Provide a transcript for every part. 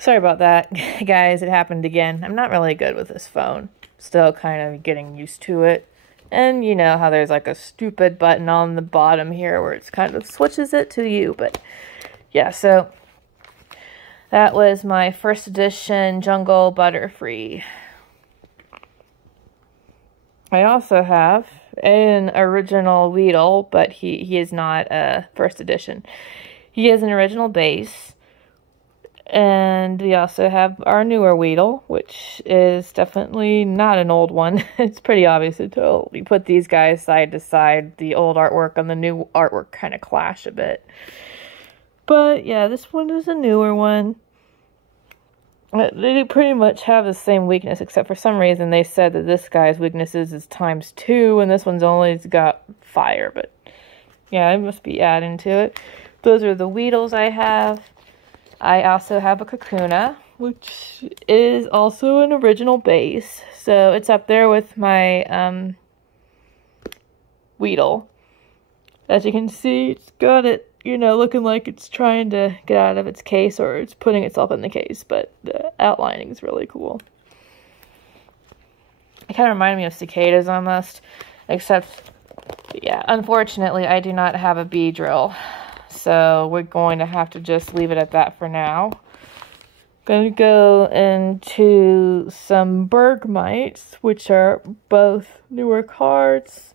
Sorry about that, guys. It happened again. I'm not really good with this phone. Still kind of getting used to it. And you know how there's like a stupid button on the bottom here where it's kind of switches it to you. But yeah, so that was my first edition Jungle Butterfree. I also have an original Weedle, but he is not a first edition. He is an original base. And we also have our newer Weedle, which is definitely not an old one. It's pretty obvious until you put these guys side to side. The old artwork and the new artwork kind of clash a bit. But yeah, this one is a newer one. They pretty much have the same weakness, except for some reason they said that this guy's weaknesses is ×2, and this one's only got fire. But yeah, I must be adding to it. Those are the Weedles I have. I also have a Kakuna, which is also an original base. So it's up there with my Weedle. As you can see, it's got it, you know, looking like it's trying to get out of its case, or it's putting itself in the case, but the outlining is really cool. It kind of reminded me of cicadas almost, except, yeah, unfortunately I do not have a bee drill. So we're going to have to just leave it at that for now. Going to go into some Bergmites, which are both newer cards.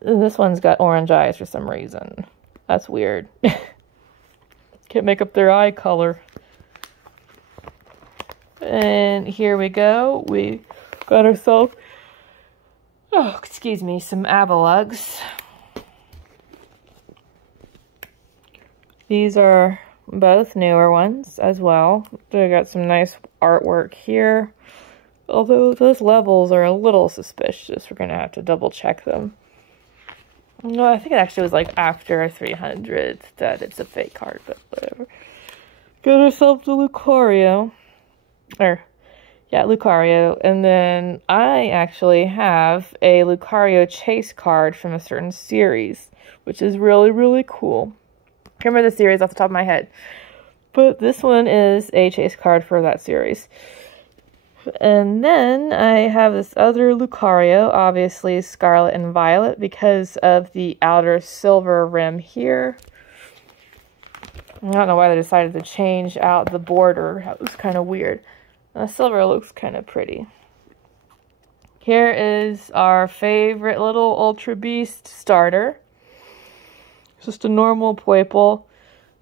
This one's got orange eyes for some reason. That's weird. Can't make up their eye color. And here we go. We got ourselves, oh, excuse me, some Abelugs. These are both newer ones as well. They got some nice artwork here. Although those levels are a little suspicious. We're going to have to double check them. No, I think it actually was like after 300 that it's a fake card, but whatever. Got ourselves a Lucario. Lucario. And then I actually have a Lucario chase card from a certain series, which is really, really cool. I can't remember the series off the top of my head. But this one is a chase card for that series. And then I have this other Lucario, obviously Scarlet and Violet, because of the outer silver rim here. I don't know why they decided to change out the border. That was kind of weird. The silver looks kind of pretty. Here is our favorite little Ultra Beast starter. Just a normal Poiple.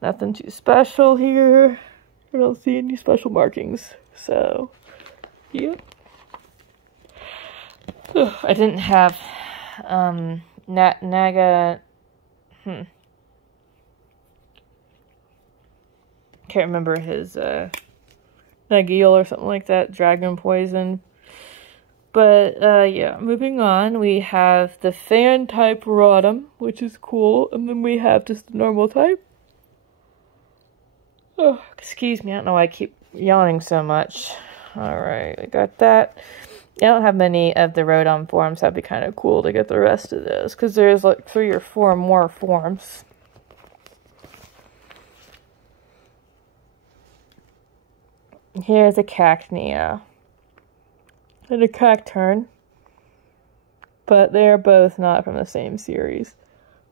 Nothing too special here. I don't see any special markings. So, yeah. Ugh, I didn't have Naga. Can't remember his Nagil or something like that. Dragon Poison. But, yeah, moving on, we have the fan type Rotom, which is cool, and then we have just the normal type. Oh, excuse me, I don't know why I keep yawning so much. Alright, I got that. I don't have many of the Rotom forms, that'd be kind of cool to get the rest of those, because there's like 3 or 4 more forms. Here's a Cacnea. And a Cacturn, but they're both not from the same series.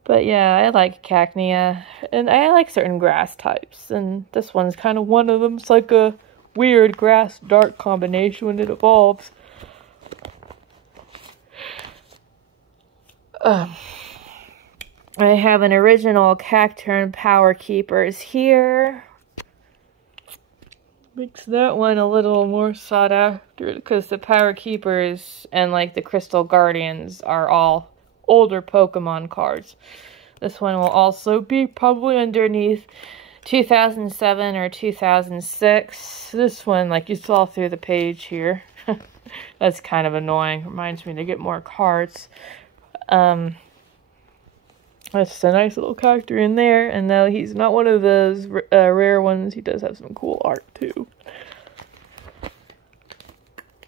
But yeah, I like Cacnea, and I like certain grass types, and this one's kind of one of them. It's like a weird grass-dark combination when it evolves. I have an original Cacturn Power Keepers here. Makes that one a little more sought after because the Power Keepers and like the Crystal Guardians are all older Pokemon cards. This one will also be probably underneath 2007 or 2006. This one, like you saw through the page here, that's kind of annoying. Reminds me to get more cards. That's a nice little character in there, and though he's not one of those rare ones, he does have some cool art too.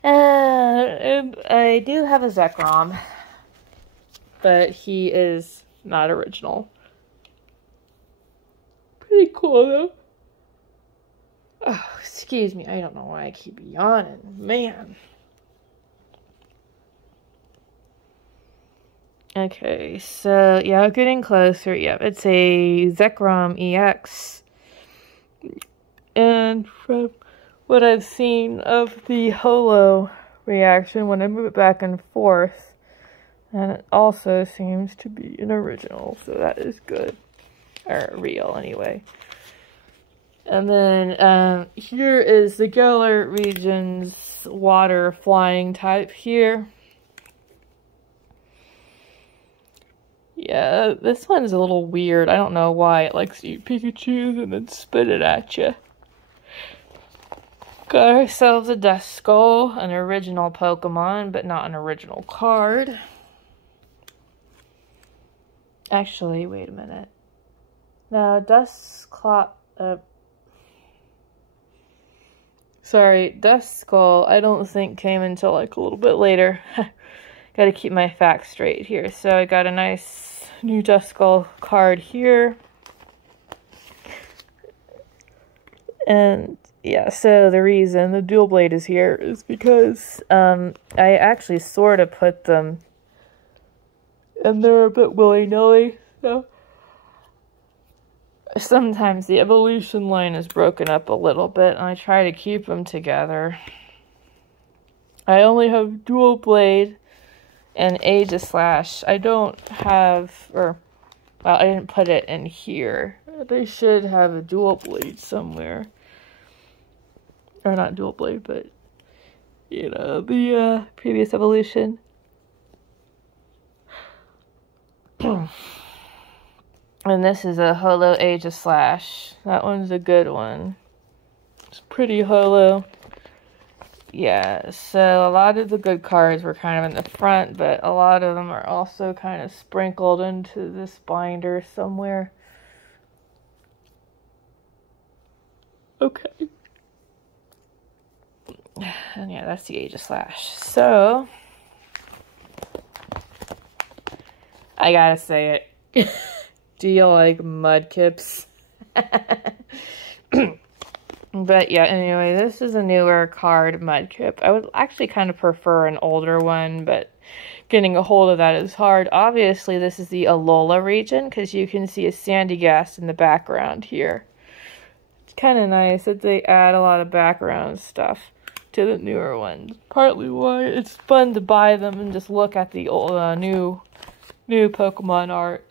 And I do have a Zekrom, but he is not original. Pretty cool though. Oh, excuse me. I don't know why I keep yawning. Man. Okay, so yeah, getting closer. Yeah, it's a Zekrom EX. And from what I've seen of the holo reaction when I move it back and forth, and it also seems to be an original, so that is good. Or real, anyway. And then here is the Galar region's water flying type here. Yeah, this one's a little weird. I don't know why it likes to eat Pikachu and then spit it at you. Got ourselves a Duskull, an original Pokemon, but not an original card. Actually, wait a minute. No, Duskull, Duskull, I don't think came until like a little bit later. Gotta keep my facts straight here. So I got a nice new Duskull card here. And yeah, so the reason the dual blade is here is because I actually sort of put them and they're a bit willy-nilly, so sometimes the evolution line is broken up a little bit, and I try to keep them together. I only have dual blade and Aegislash. I don't have, well, I didn't put it in here. They should have a dual blade somewhere. Or not dual blade, but, you know, the previous evolution. And this is a holo Aegislash. That one's a good one. It's pretty holo. Yeah, so a lot of the good cards were kind of in the front, but a lot of them are also kind of sprinkled into this binder somewhere. Okay. And yeah, that's the Aegislash. So, I gotta say it. Do you like Mudkips? But yeah, anyway, this is a newer card, Mudkip. I would actually kind of prefer an older one, but getting a hold of that is hard. Obviously, this is the Alola region, because you can see a Sandygast in the background here. It's kind of nice that they add a lot of background stuff to the newer ones. Partly why it's fun to buy them and just look at the old, new Pokemon art.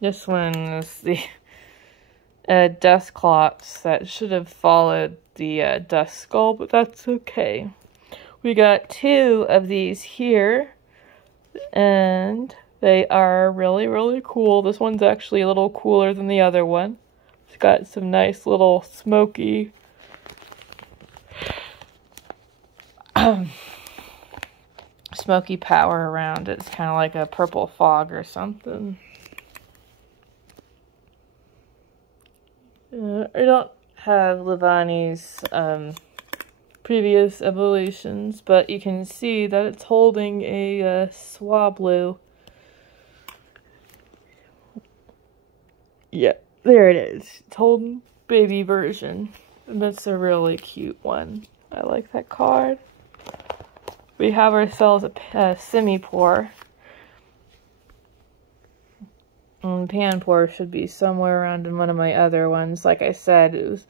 This one is the Dusclops that should have followed the Duskull, but that's okay. We got two of these here, and they are really, really cool. This one's actually a little cooler than the other one. It's got some nice little smoky smoky power around it. It's kind of like a purple fog or something. I don't have Levani's previous evolutions, but you can see that it's holding a Swablu. Yeah, there it is. It's holding baby version. And that's a really cute one. I like that card. We have ourselves a Simipour. And Panpour should be somewhere around in one of my other ones. Like I said, it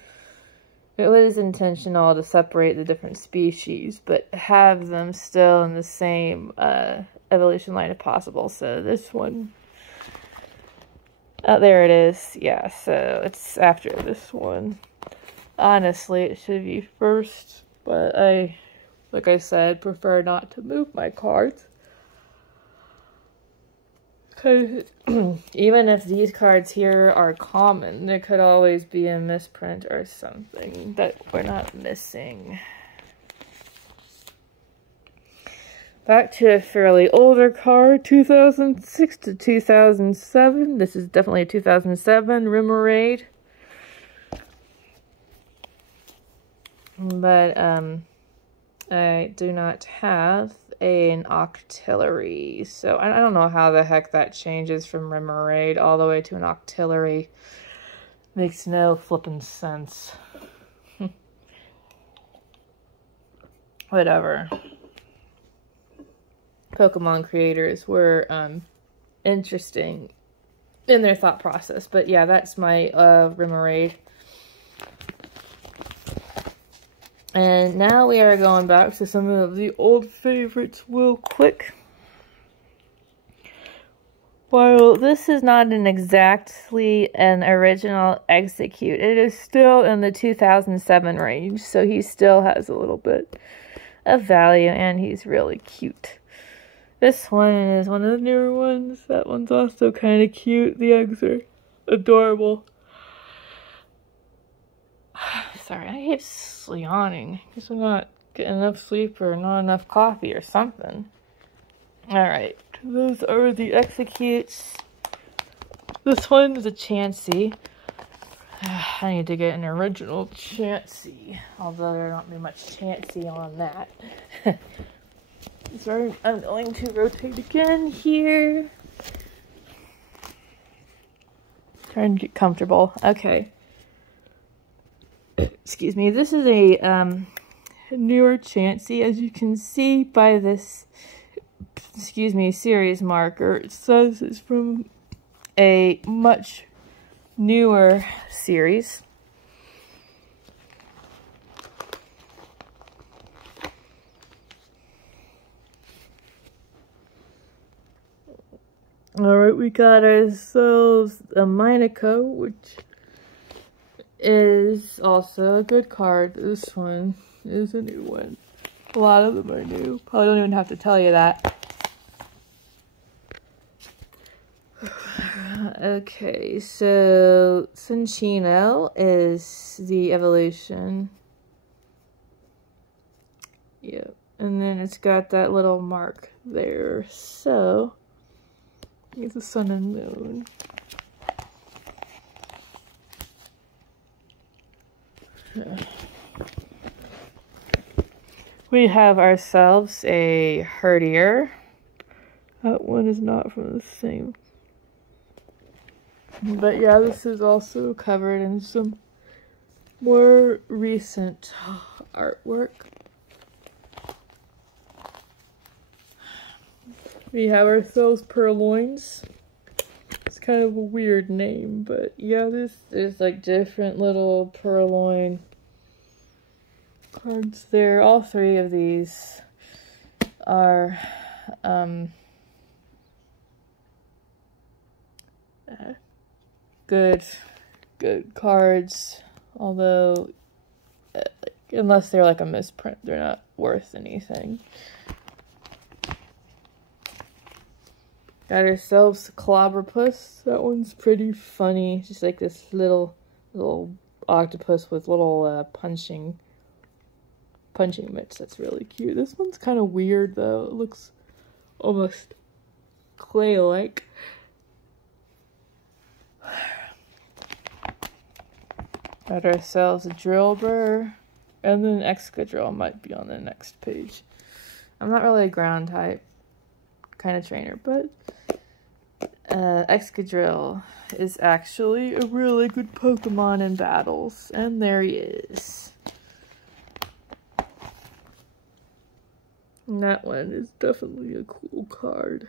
was intentional to separate the different species, but have them still in the same evolution line if possible. So this one, oh, there it is. Yeah, so it's after this one. Honestly, it should be first, but I, like I said, prefer not to move my cards. Because even if these cards here are common, there could always be a misprint or something that we're not missing. Back to a fairly older card, 2006 to 2007. This is definitely a 2007 Remoraid. But, I do not have an octillery, so I don't know how the heck that changes from Remoraid all the way to an octillery. Makes no flippin' sense. Whatever. Pokemon creators were interesting in their thought process, but yeah, that's my Remoraid. And now we are going back to some of the old favorites real quick. While this is not exactly an original Execute, it is still in the 2007 range, so he still has a little bit of value, and he's really cute. This one is one of the newer ones. That one's also kind of cute. The eggs are adorable. Sorry, I keep yawning. Guess I'm not getting enough sleep or not enough coffee or something. Alright, those are the Executes. This one is a Chansey. I need to get an original Chansey, although there don't be much Chansey on that. So I'm going to rotate again here. Trying to get comfortable. Okay. Excuse me. This is a newer Chansey, as you can see by this, series marker. It says it's from a much newer series. Alright, we got ourselves a Minako, which is also a good card. This one is a new one. A lot of them are new. Probably don't even have to tell you that. Okay, so Cinccino is the evolution. Yep, and then it's got that little mark there. So it's the sun and moon. We have ourselves a Herdier. That one is not from the same. But yeah, this is also covered in some more recent artwork. We have ourselves Purloins. It's kind of a weird name, but yeah, there's like different little Purloin cards there. All three of these are good cards, although unless they're like a misprint, they're not worth anything. Got ourselves Clobbopus. That one's pretty funny. Just like this little octopus with little punching mitts. That's really cute. This one's kind of weird though. It looks almost clay-like. Got ourselves a Drillbur, and then Excadrill might be on the next page. I'm not really a ground type kind of trainer, but Excadrill is actually a really good Pokemon in battles, and there he is. And that one is definitely a cool card.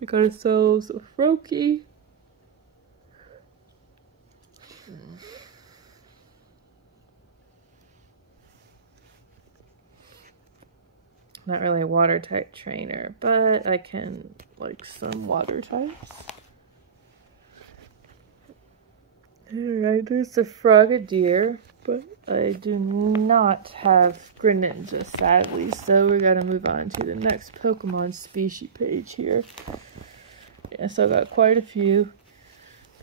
We got ourselves a Froakie. Not really a water type trainer, but I can like some water types. Alright, there's the Frogadier, but I do not have Greninja, sadly, so we gotta move on to the next Pokemon species page here. Yes, I got quite a few.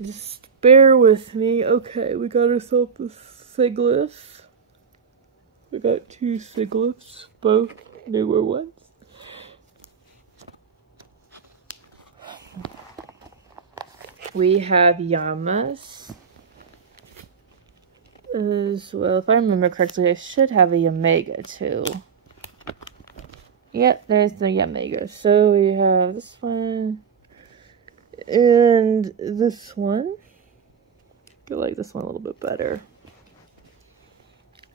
Just bear with me. Okay, we got ourselves a Sigilyph. We got two Sigilyphs, both newer ones. We have Yamas. as well. If I remember correctly, I should have a Yamega too. Yep, there's the Yamega. So we have this one and this one. I like this one a little bit better.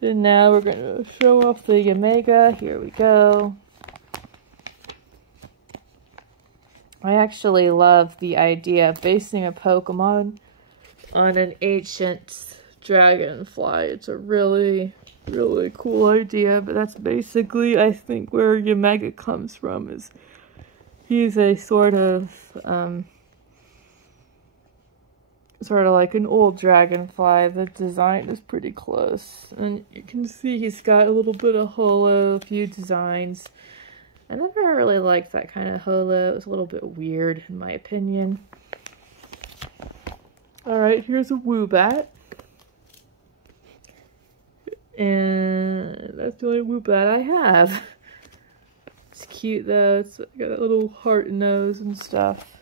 And now we're going to show off the Yamega. Here we go. I actually love the idea of basing a Pokemon on an ancient dragonfly. It's a really, really cool idea, but that's basically, I think, where Yamega comes from. Is he's a sort of like an old dragonfly. The design is pretty close, and you can see he's got a little bit of holo, a few designs. I never really liked that kind of holo. It was a little bit weird, in my opinion. Alright, here's a Woobat. And that's the only Woobat I have. It's cute though. It's got that little heart nose and stuff.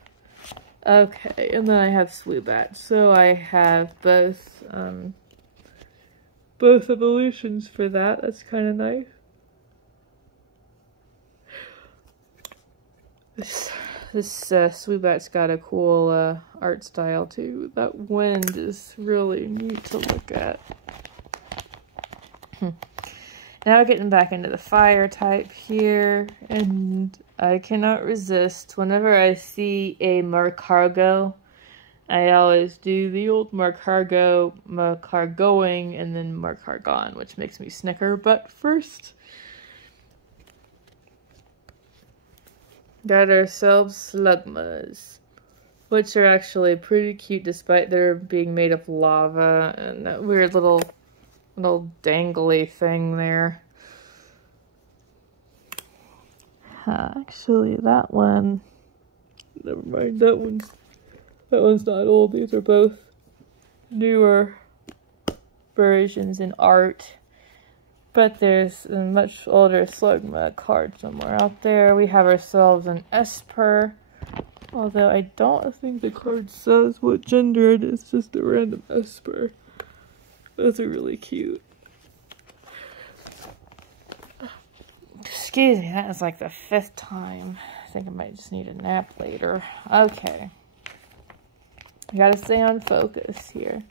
Okay, and then I have Swoobat. So I have both evolutions for that. That's kind of nice. This Swoobat's got a cool art style too. That wind is really neat to look at. Now we're getting back into the fire type here, and I cannot resist. Whenever I see a Mercargo, I always do the old Mercargoing, and then Mercargon, which makes me snicker. But first, got ourselves Slugmas, which are actually pretty cute despite their being made of lava and that weird little dangly thing there. Actually, that one, never mind, that one's not old. These are both newer versions in art. But there's a much older Slugma card somewhere out there. We have ourselves an Esper. Although I don't think the card says what gender it is, just a random Esper. Those are really cute. Excuse me, that is like the 5th time. I think I might just need a nap later. Okay. I gotta stay on focus here.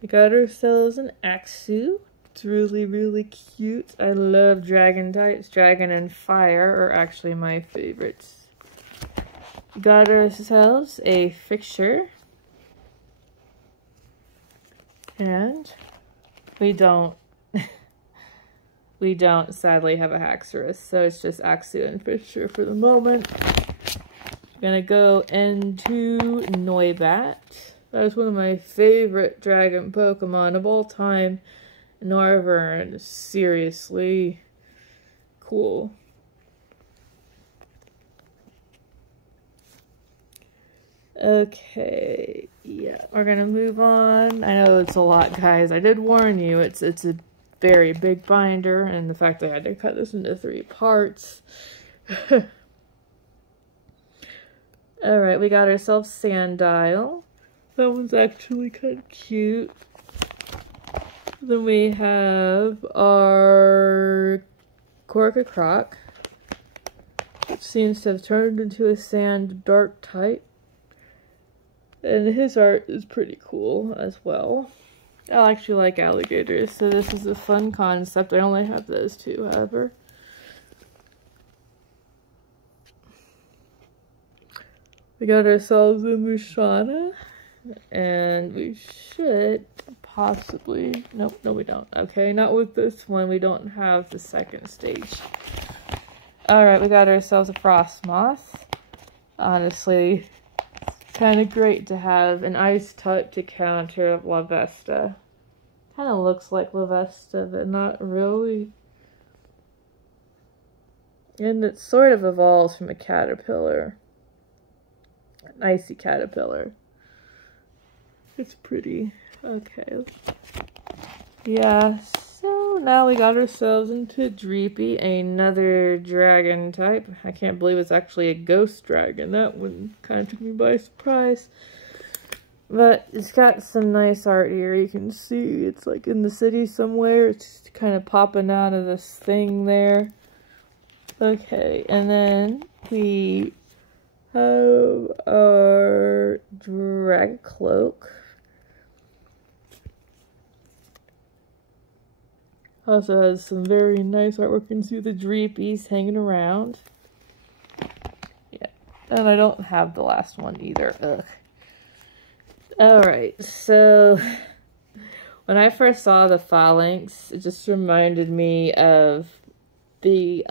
We got ourselves an Axew. It's really, really cute. I love dragon types. Dragon and fire are actually my favorites. We got ourselves a Fixture. And we don't sadly have a Haxorus, so it's just Axew and Fixture for the moment. I'm gonna go into Noibat. That is one of my favorite dragon Pokemon of all time. Noivern is seriously cool. Okay, yeah, we're gonna move on. I know it's a lot, guys. I did warn you, it's a very big binder, and the fact that I had to cut this into 3 parts. Alright, we got ourselves Sandile. That one's actually kind of cute. Then we have our Corcacroc, which seems to have turned into a sand dark type. And his art is pretty cool as well. I actually like alligators, so this is a fun concept. I only have those 2, however. We got ourselves a Mushana, and we should possibly... Nope, no we don't. Okay, not with this one. We don't have the 2nd stage. Alright, we got ourselves a Frostmoth. Honestly, it's kind of great to have an ice type to counter Lavesta. Kind of looks like Lavesta, but not really. And it sort of evolves from a caterpillar. An icy caterpillar. It's pretty. Okay. Yeah, so now we got ourselves into Dreepy, another dragon type. I can't believe it's actually a ghost dragon. That one kind of took me by surprise. But it's got some nice art here. You can see it's like in the city somewhere. It's just kind of popping out of this thing there. Okay, and then we have our drag cloak. Also has some very nice artwork. You can see the dreepies hanging around. Yeah, and I don't have the last one either. Ugh. Alright, so when I first saw the phalanx, it just reminded me of the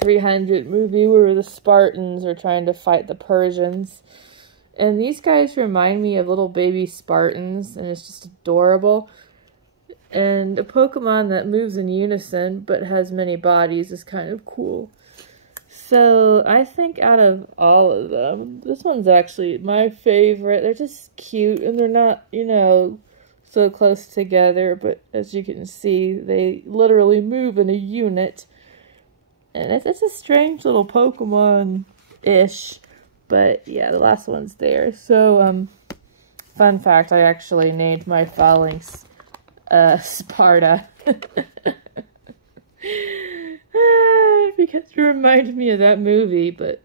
300 movie where the Spartans are trying to fight the Persians. And these guys remind me of little baby Spartans, and it's just adorable. And a Pokemon that moves in unison but has many bodies is kind of cool. So, I think out of all of them, this one's actually my favorite. They're just cute, and they're not, you know, so close together, but as you can see, they literally move in a unit. And it's a strange little Pokemon-ish, but yeah, the last one's there. So, fun fact, I actually named my phalanx, Sparta. Because it reminded me of that movie, but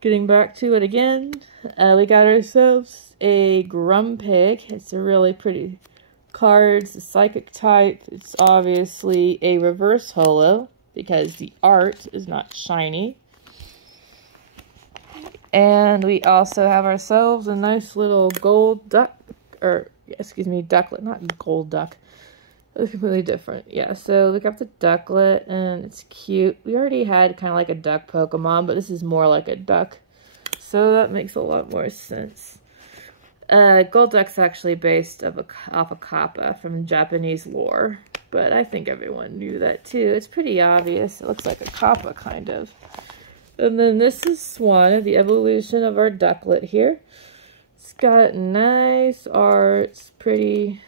getting back to it again, we got ourselves a Grumpig. It's a really pretty card. It's a psychic type. It's obviously a reverse holo because the art is not shiny. And we also have ourselves a nice little gold duck, or excuse me, ducklet, not gold duck. It's completely different. Yeah, so we got the ducklet, and it's cute. We already had kind of like a duck Pokemon, but this is more like a duck. So that makes a lot more sense. Golduck's actually based off a kappa from Japanese lore, but I think everyone knew that too. It's pretty obvious. It looks like a kappa, kind of. And then this is Swan, the evolution of our ducklet here. It's got nice art. It's pretty.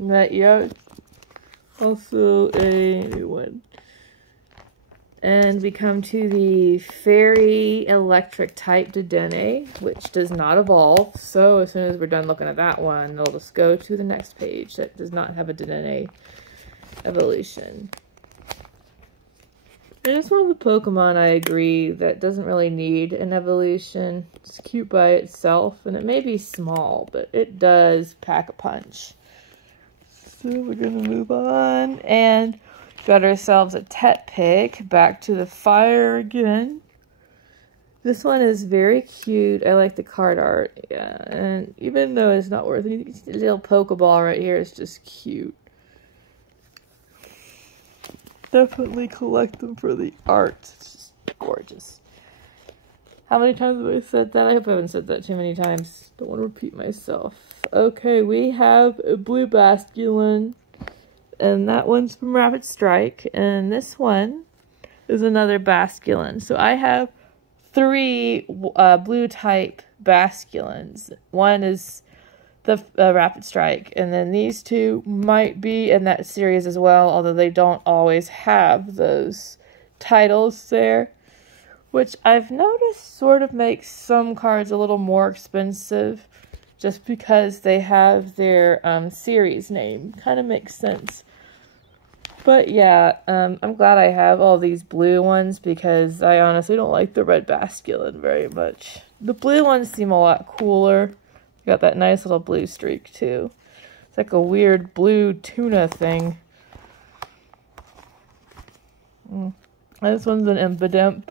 Yeah, also a new one. And we come to the Fairy Electric type Dedenne, which does not evolve. So as soon as we're done looking at that one, it'll just go to the next page that does not have a Dedenne evolution. And it's one of the Pokemon, I agree, that doesn't really need an evolution. It's cute by itself, and it may be small, but it does pack a punch. So we're going to move on, and got ourselves a Tepig, back to the fire again. This one is very cute. I like the card art, yeah, and even though it's not worth anything, the little Pokeball right here is just cute. Definitely collect them for the art. It's just gorgeous. How many times have I said that? I hope I haven't said that too many times. Don't want to repeat myself. Okay, we have a blue Basculin, and that one's from Rapid Strike, and this one is another Basculin. So I have 3 blue type Basculins. One is the Rapid Strike, and then these 2 might be in that series as well, although they don't always have those titles there, which I've noticed sort of makes some cards a little more expensive just because they have their series name. Kind of makes sense. But yeah, I'm glad I have all these blue ones because I honestly don't like the red Basculin very much. The blue ones seem a lot cooler. Got that nice little blue streak too. It's like a weird blue tuna thing. This one's an Impidimp.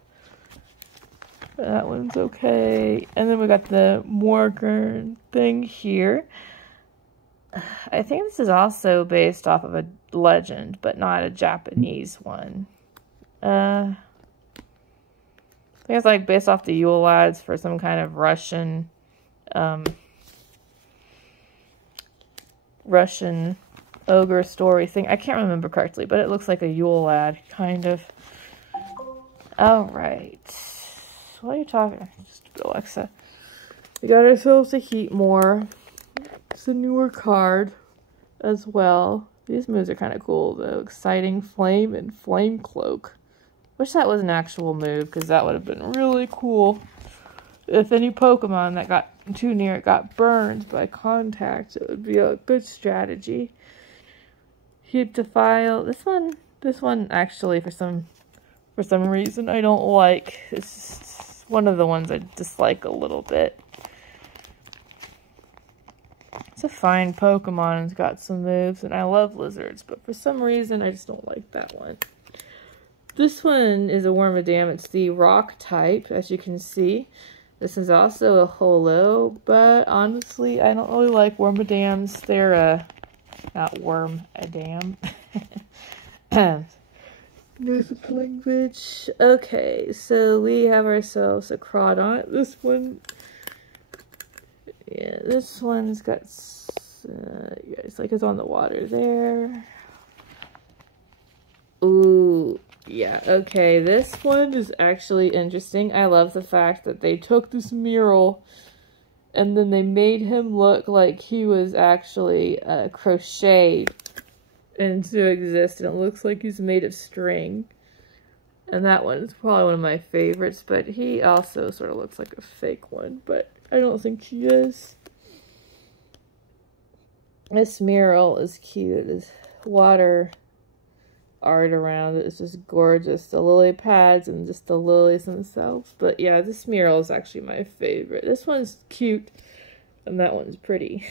That one's okay. And then we got the Morgan thing here. I think this is also based off of a legend, but not a Japanese one. I think it's like based off the Yule Lads for some kind of Russian ogre story thing. I can't remember correctly, but it looks like a Yule Lad, kind of. Alright. What are you talking? Just Alexa. We got ourselves a Heatmore. It's a newer card as well. These moves are kind of cool though. Exciting Flame and Flame Cloak. Wish that was an actual move, because that would have been really cool. If any Pokemon that got too near it got burned by contact, it would be a good strategy. Keep the file. This one actually for some reason I don't like. It's one of the ones I dislike a little bit. It's a fine Pokemon. It's got some moves, and I love lizards, but for some reason I just don't like that one. This one is a Wormadam. It's the rock type, as you can see. This is also a holo, but honestly, I don't really like Wormadams. They're not Wormadam. Music language. Okay, so we have ourselves a Crawdont. This one, yeah, this one's got, yeah, it's like it's on the water there. Ooh. Yeah, okay, this one is actually interesting. I love the fact that they took this mural and then they made him look like he was actually crocheted into existence. And it looks like he's made of string. And that one is probably one of my favorites, but he also sort of looks like a fake one, but I don't think he is. This mural is cute. It's water art around it. It's just gorgeous. The lily pads and just the lilies themselves. But yeah, this mural is actually my favorite. This one's cute and that one's pretty.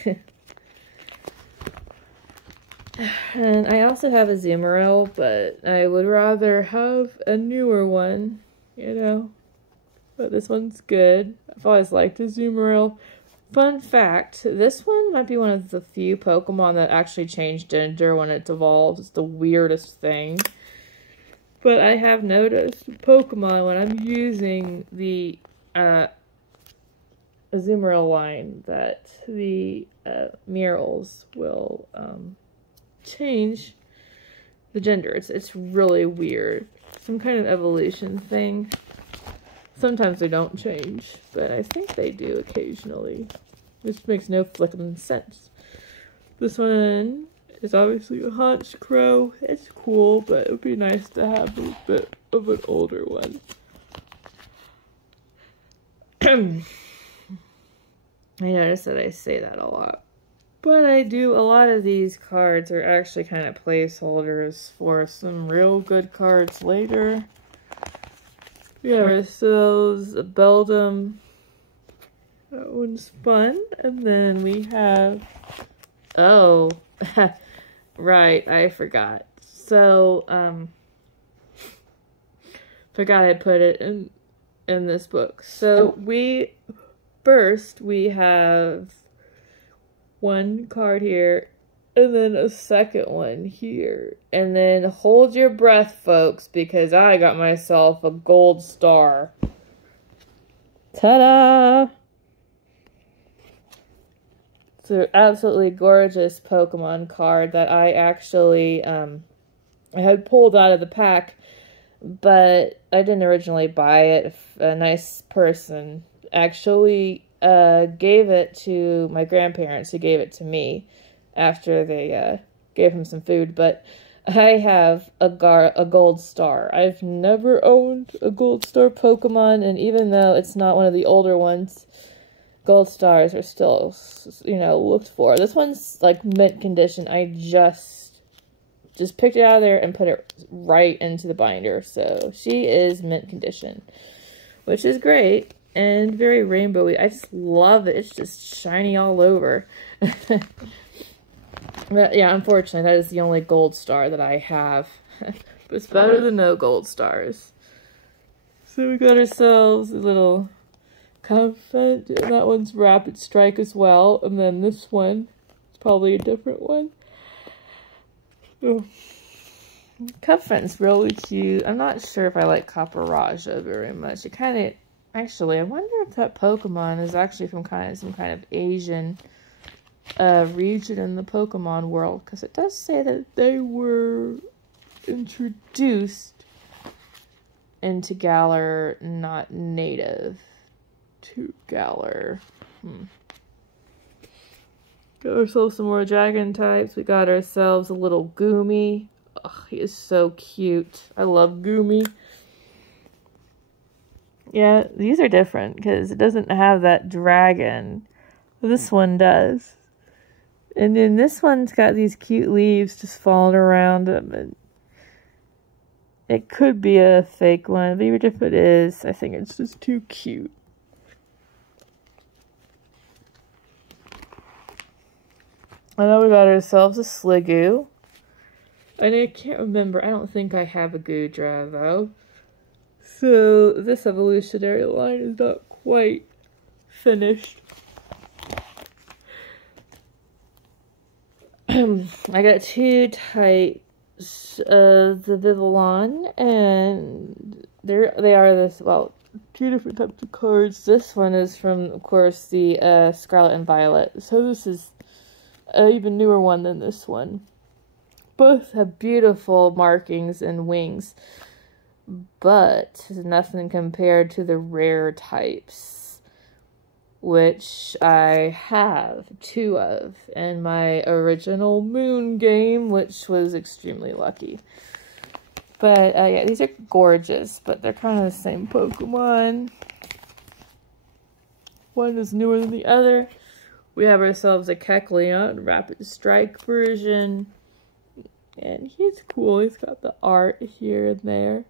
And I also have a Zoomeril, but I would rather have a newer one, you know. But this one's good. I've always liked the Zoomeril. Fun fact, this one might be one of the few Pokemon that actually change gender when it evolves. It's the weirdest thing. But I have noticed Pokemon when I'm using the Azumarill line that the murals will change the gender. It's really weird. Some kind of evolution thing. Sometimes they don't change, but I think they do occasionally. This makes no flippin' sense. This one is obviously a Haunch Crow. It's cool, but it would be nice to have a bit of an older one. I notice that I say that a lot. But I do, a lot of these cards are actually kind of placeholders for some real good cards later. Yeah, so a Beldum. That one's fun. And then we have, oh, right, I forgot. So, forgot I put it in this book. So we have one card here, and then a second one here. And then hold your breath, folks, because I got myself a gold star. Ta-da! It's an absolutely gorgeous Pokemon card that I actually, I had pulled out of the pack, but I didn't originally buy it. A nice person actually gave it to my grandparents, who gave it to me after they gave him some food. But I have a gold star. I've never owned a gold star Pokemon, and even though it's not one of the older ones, gold stars are still, you know, looked for. This one's like mint condition. I just picked it out of there and put it right into the binder. So she is mint condition, which is great. And very rainbowy. I just love it. It's just shiny all over. But yeah, unfortunately, that is the only gold star that I have. But it's better than no gold stars. So we got ourselves a little Comfort, and that one's Rapid Strike as well. And then this one is probably a different one. Oh. Comfort's really cute. I'm not sure if I like Copperajah very much. It kind of... Actually, I wonder if that Pokemon is actually from some kind of Asian region in the Pokemon world, because it does say that they were introduced into Galar, not native to Galar. Got ourselves some more dragon types. We got ourselves a little Goomy. Ugh, he is so cute. I love Goomy. Yeah, these are different because it doesn't have that dragon. This one does. And then this one's got these cute leaves just falling around them. And it could be a fake one, but even if it is, I think it's just too cute. And then we got ourselves a Sliggoo. And I can't remember, I don't think I have a Goodra though. So this evolutionary line is not quite finished. I got two types of the Vivillon, and they are this, well, two different types of cards. This one is from, of course, the Scarlet and Violet. So this is an even newer one than this one. Both have beautiful markings and wings, but nothing compared to the rare types, which I have two of in my original Moon game, which was extremely lucky. But yeah, these are gorgeous, but they're kind of the same Pokemon. One is newer than the other. We have ourselves a Kecleon Rapid Strike version. And he's cool. He's got the art here and there.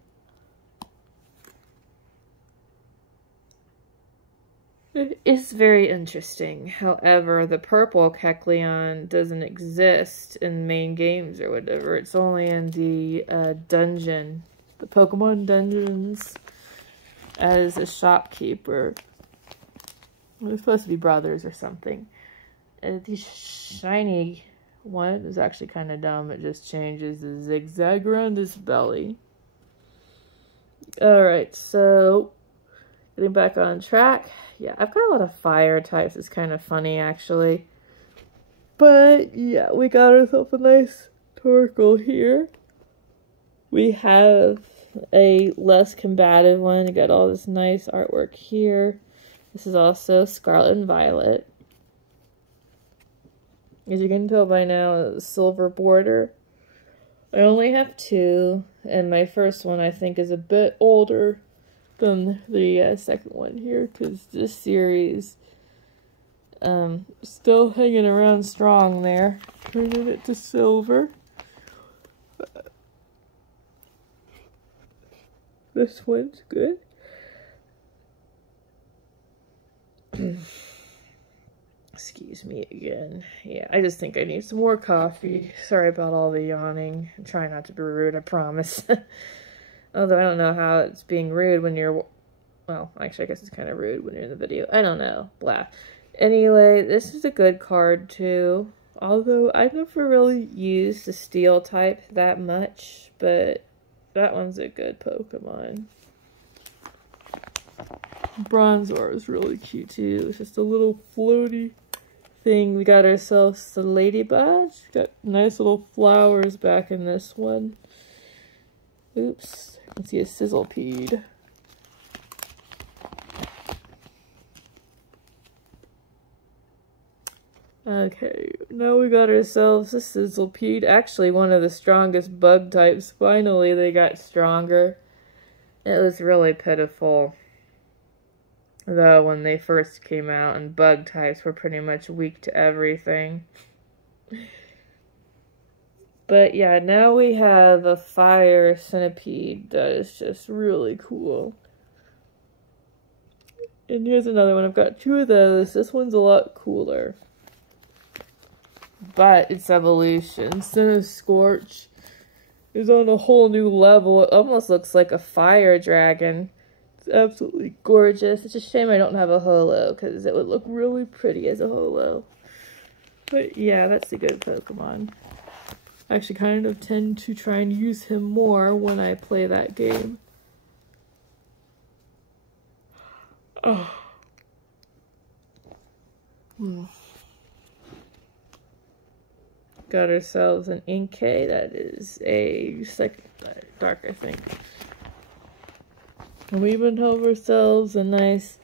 It is very interesting. However, the purple Kecleon doesn't exist in main games or whatever. It's only in the dungeon, the Pokemon dungeons, as a shopkeeper. They're supposed to be brothers or something. The shiny one is actually kind of dumb. It just changes the zigzag around his belly. Alright, so getting back on track. Yeah, I've got a lot of fire types. It's kind of funny, actually. But, yeah, we got ourselves a nice Torkoal here. We have a less combative one. We got all this nice artwork here. This is also Scarlet and Violet. As you can tell by now, a silver border. I only have two, and my first one I think is a bit older than the second one here, because this series still hanging around strong there. Turning it to silver. This one's good. Excuse me again. Yeah, I just think I need some more coffee. Sorry about all the yawning. I'm trying not to be rude, I promise. Although I don't know how it's being rude when you're... Well, actually, I guess it's kind of rude when you're in the video. I don't know. Blah. Anyway, this is a good card, too. Although, I've never really used the steel type that much. But that one's a good Pokemon. Bronzor is really cute, too. It's just a little floaty thing. We got ourselves the Ladybug. Got nice little flowers back in this one. Oops. You can see a Sizzlepede. Okay, now we got ourselves a Sizzlepede. Actually, one of the strongest bug types. Finally, they got stronger. It was really pitiful, though, when they first came out, and bug types were pretty much weak to everything. But yeah, now we have a fire centipede that is just really cool. And here's another one. I've got two of those. This one's a lot cooler. But its evolution, Scorch, is on a whole new level. It almost looks like a fire dragon. It's absolutely gorgeous. It's a shame I don't have a holo, because it would look really pretty as a holo. But yeah, that's a good Pokemon. I actually kind of tend to try and use him more when I play that game. Oh. Got ourselves an Inkay. That is a second dark, I think. And we even have ourselves a nice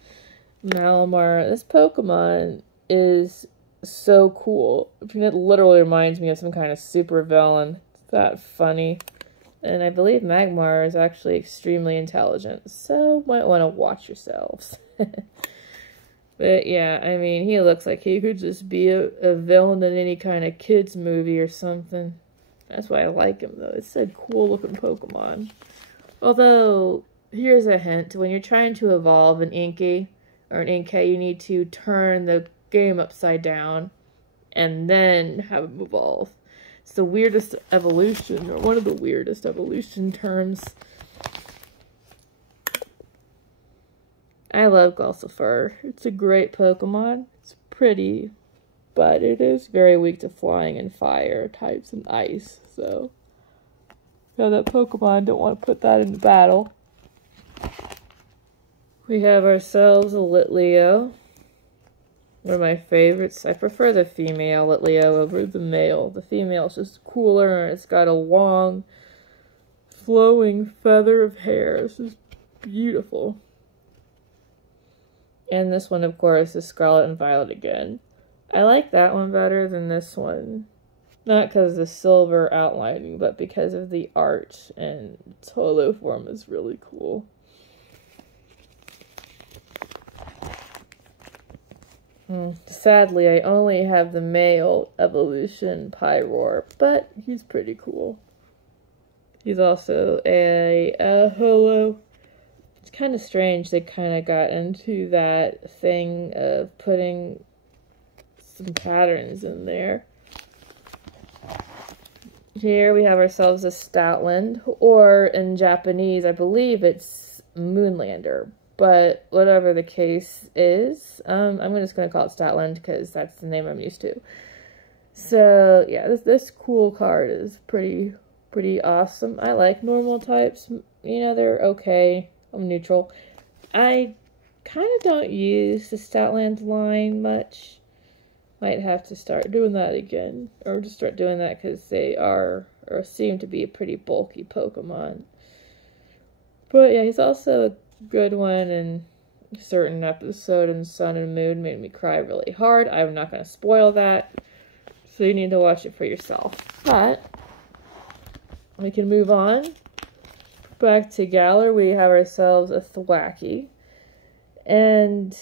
Malamar. This Pokemon is so cool. I mean, it literally reminds me of some kind of super villain. It's that funny. And I believe Magmar is actually extremely intelligent, so might want to watch yourselves. But yeah, I mean, he looks like he could just be a villain in any kind of kids movie or something. That's why I like him, though. It's a cool-looking Pokemon. Although, here's a hint. When you're trying to evolve an Inkay or an Inkay, you need to turn the game upside down and then have him evolve. It's the weirdest evolution, or one of the weirdest evolution terms. I love Gossifleur. It's a great Pokemon. It's pretty, but it is very weak to flying and fire types and ice. So, that Pokemon, don't want to put that into battle. We have ourselves a Litleo. One of my favorites. I prefer the female Litleo over the male. The female is just cooler, and it's got a long, flowing feather of hair. It's just beautiful. And this one, of course, is Scarlet and Violet again. I like that one better than this one. Not because of the silver outlining, but because of the art. And its holo form is really cool. Sadly, I only have the male evolution Pyroar, but he's pretty cool. He's also a holo. It's kind of strange they kind of got into that thing of putting some patterns in there. Here we have ourselves a Stoutland, or in Japanese, I believe it's Moonlander. But whatever the case is, I'm just going to call it Stoutland because that's the name I'm used to. So, yeah, this cool card is pretty awesome. I like normal types. You know, they're okay. I'm neutral. I kind of don't use the Stoutland line much. Might have to start doing that again. Or just start doing that because they are, or seem to be, a pretty bulky Pokemon. But yeah, he's also a good one in a certain episode in Sun and Moon. Made me cry really hard. I'm not going to spoil that. So you need to watch it for yourself. But we can move on. Back to Galar, we have ourselves a Thwackey. And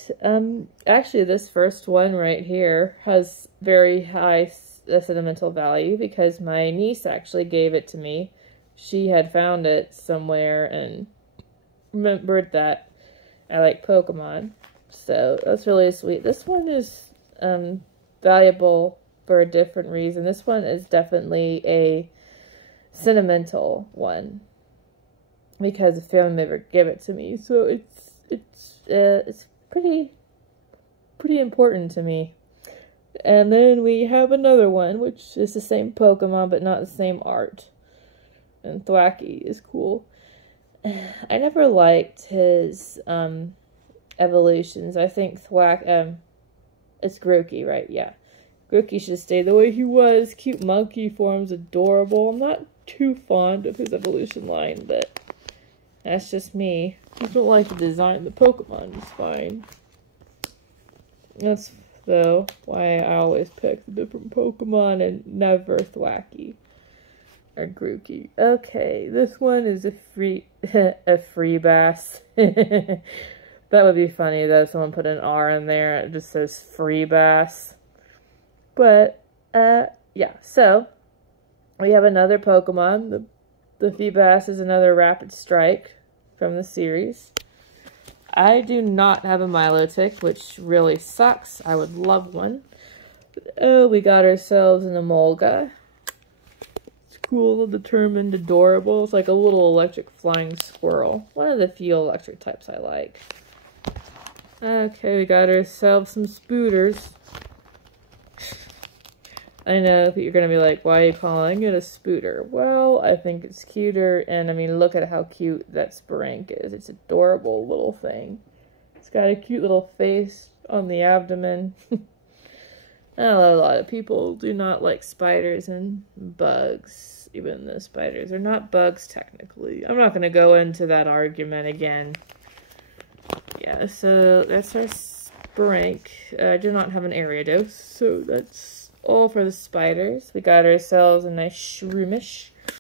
actually this first one right here has very high sentimental value because my niece actually gave it to me. She had found it somewhere and remembered that I like Pokemon. So that's really sweet. This one is valuable for a different reason. This one is definitely a sentimental one because a family member gave it to me. So it's pretty important to me. And then we have another one, which is the same Pokemon, but not the same art. And Thwackey is cool. I never liked his evolutions. I think it's Grookey, right? Yeah. Grookey should stay the way he was. Cute monkey form's adorable. I'm not too fond of his evolution line, but that's just me. I don't like the design of the Pokemon. It's fine. That's, though, why I always pick the different Pokemon and never Thwackey or Grookey. Okay, this one is a free bass. That would be funny though. Someone put an R in there and it just says free bass. But yeah. So we have another Pokemon. The Feebas is another Rapid Strike from the series. I do not have a Milotic, which really sucks. I would love one. Oh, we got ourselves an Emolga. It's cool, determined, adorable. It's like a little electric flying squirrel. One of the few electric types I like. Okay, we got ourselves some Spooters. I know, but you're going to be like, why are you calling it a Spooter? Well, I think it's cuter, and I mean, look at how cute that Sporank is. It's an adorable little thing. It's got a cute little face on the abdomen. I know a lot of people do not like spiders and bugs, even though spiders are not bugs technically. I'm not going to go into that argument again. Yeah, so that's our Sporank. I do not have an Ariados, so that's all for the spiders. We got ourselves a nice Shroomish.